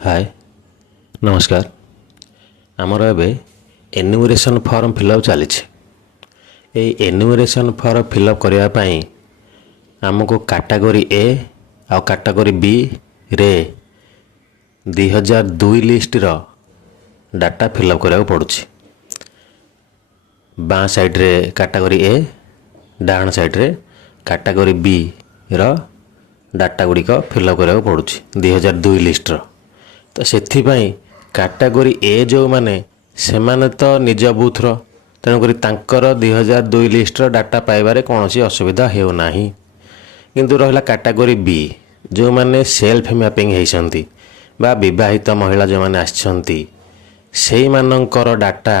हाय नमस्कार आमर एबे एन्यूमरेशन फॉर्म फिलअप चली एन्यूमरेशन फॉर्म फिलअप करने आमको कैटेगरी ए आ कैटेगरी बी रे 2002 लिस्ट रो डाटा फिलअप करा पड़ुछि। बाँ साइड रे कैटेगरी ए डाण साइड रे कैटेगरी बी रो डाटा गुड़िक फिलअप करा पड़ुछि 2002 लिस्ट रो। तो सेथिपाई कैटेगरी ए जो माने सेमाने तो निज बुथर तेणुक 2002 लिस्ट डाटा पाइबारे कौन सी असुविधा हो नाही। किंतु रहा कैटेगरी बी जो माने सेल्फ मैपिंग होती बा विवाहित महिला जो माने आछंती से मानकर डाटा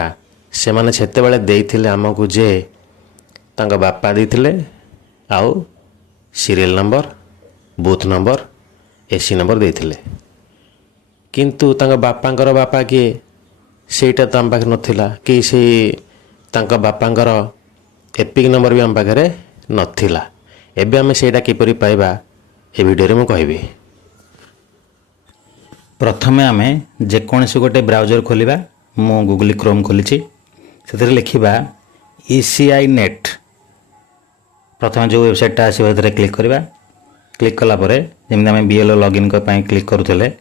से माने सेते बेले देइथिले हमकु जे तांका बापा देइथिले आउ serial number booth number AC number देइथिले किंतु तांका बापांकर बापा किए सेटा तो आम पाखे नथिला कि से तांका बापांकर एपिक नंबर भी आम पाखे नथिला। एबे आमे सेटा किपरि पाइबा ए वीडियो रे मु कहबी। प्रथमे आमे जेकोसी गोटे ब्राउजर खोलिबा मु गूगल क्रोम खोलिछि से लिखा ECI नेट प्रथम जो वेबसाइट आसो क्लिक करवा। क्लिक कला परे जेमि आमे BLO लॉगिन क्लिक करूले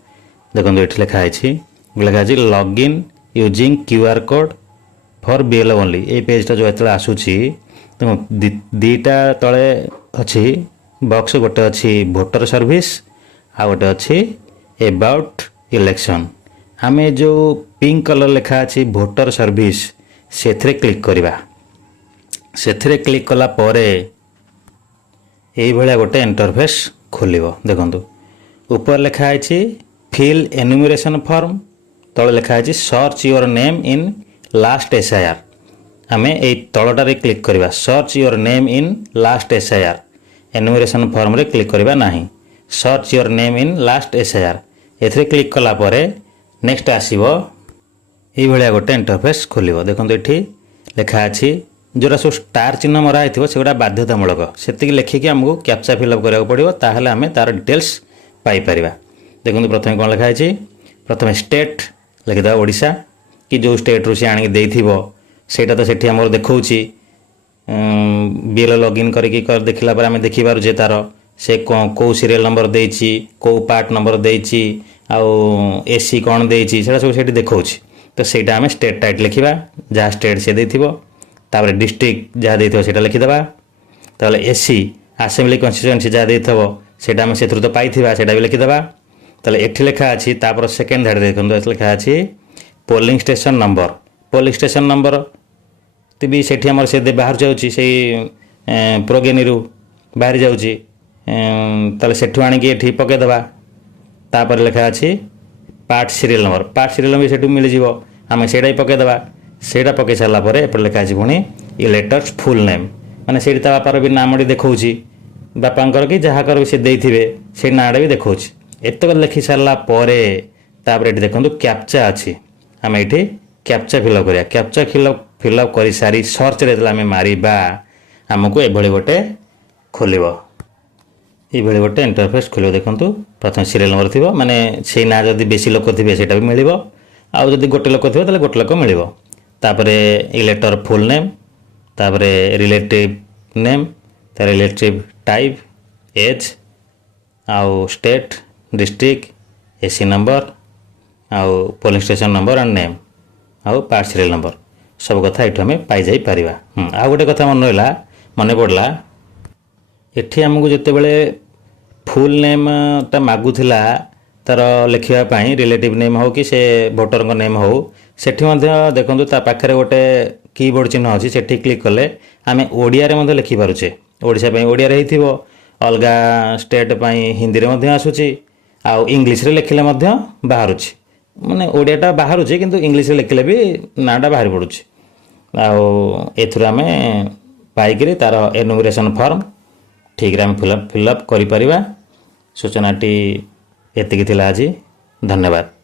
देखो ये लिखाई login using QR code for BLO only. ये पेजटा जो ये आसूची तो दीटा तले अच्छी बॉक्स गोटे अच्छी वोटर सर्विस आ गोटे अच्छी अबाउट इलेक्शन। आमे जो पिंक कलर लिखा अच्छी वोटर सर्विस से क्लिक करवा। से क्लिक कला परे यही भाया गोटे इंटरफेस खोलिबो। देखंतु ऊपर लिखा है फिल एन्यूमरेशन फॉर्म तले लिखा है search your name in last SIR। आमे ए तलटारे क्लिक करवा search your name in last SIR enumeration form रे क्लिक करवा नाही search your name in last SIR एथरे क्लिक कला परे नेक्स्ट आसीबो ए भलिया गोटे इंटरफेस खोलिबो। देखंतु एठी लिखा अछि जोरा सब स्टार चिन्ह मरा हेतिबो सेगुडा बाध्यतामूलक सेतिक लेखिकी हमको कैप्चा फिलअप करिया पड़िबो ताहले आमे तार डिटेल्स पाई परिबा। देखो प्रथम कौन लिखाई प्रथम स्टेट लिखिदा ओडिशा कि जो स्टेट रू सी आनिक देइथिबो सेटा तो सेठी हमर देखौची BLO लॉगिन करके देखला पर आमे देखि बारु जे तार से को सीरियल नंबर देइची को पार्ट नंबर देइची आउ एसी कौन देइची सेटा सब सेठी देखौची। तो सेटा आमे स्टेट टाइट लिखिबा जहाँ स्टेट से देइथिबो तापर डिस्ट्रिक्ट जहाँ देइथिबो सेटा लिखिदबा ताले एसी असेंबली कन्स्टिट्यूएंसी जहाँ देइथिबो सेटा आमे सेथुर तो पाइथिबा सेटा भी लिखिदबा। ताले एठी लिखा अछि तापर सेकेंड धाड देखंतु लिखा अछि polling station number. Polling station number भी सेठी हमर से बाहर जाउची से प्रोगेनी रु बाहर जाउची ताले सेठु आनी के एठी पके दबा। तापर लिखा अछि part serial number part serial number सेठु मिल जिवो आमे सेडा पके दबा। सेडा पके साला परे एपर लिखा अछि पुनी इलेक्टर्स फुल नेम माने सेठी ता बापार भी नामडी देखौची बापांकर कि जहाकर भी से देइथिबे से नाडा भी देखौची। एतक लिखि सारा परे तापर एठी देखंतु कैप्चा अछि आमे एठी कैप्चा फिलअप करिया। कैप्चा फिलअप करि सारी सर्च रे आमे मारिबा हमको एभଳି गोटे खोलिबो एभଳି गोटे इंटरफेस खोलिबो। देखंतु प्रथम सीरियल नंबर थिबो माने से ना जदी बेसी लोक थिबे सेटा भी मिलिबो आ जदी गोटे लोक थिबे ताले गोटे लोक मिलिबो। तापरे इलेक्टर फुल नेम तापरे रिलेटिव नेम ता रिलेटिव टाइप एज आउ स्टेट डिस्ट्रिक्ट एसी नंबर आउ polling station number and name आउ पार्ट सीरियल नंबर सब कथा एठु हमें पाई जाई परिबा। आ गोटे कथा मन पड़ला एठी हमको जते बेले फुल नेम ता मागुथिला तार लिखिबा पई रिलेटिव नेम हो कि से वोटर को नेम हो सेठी मध्ये देखंतु ता पाखरे गोटे कीबोर्ड चिन्ह अछि सेठी क्लिक कले आमे ओडिया रे मध्ये लिखि पारुचे। ओडिसा पई ओडिया रे हिथिबो अलगा स्टेट पई हिंदी रे मध्ये आसुची आउ इंग्लिश रे लिखले मध्ये बाहरुची माने ओडियाटा बाहरुची किंतु इंग्लिश रे लिखले भी नाडा बाहर पडुची। आउ एथुर आमे पाइकरी तार एन्यूमरेशन फॉर्म ठीक रे आमे फिलअप करि परिबा। सूचनाटी एतिकी थिला आज धन्यवाद।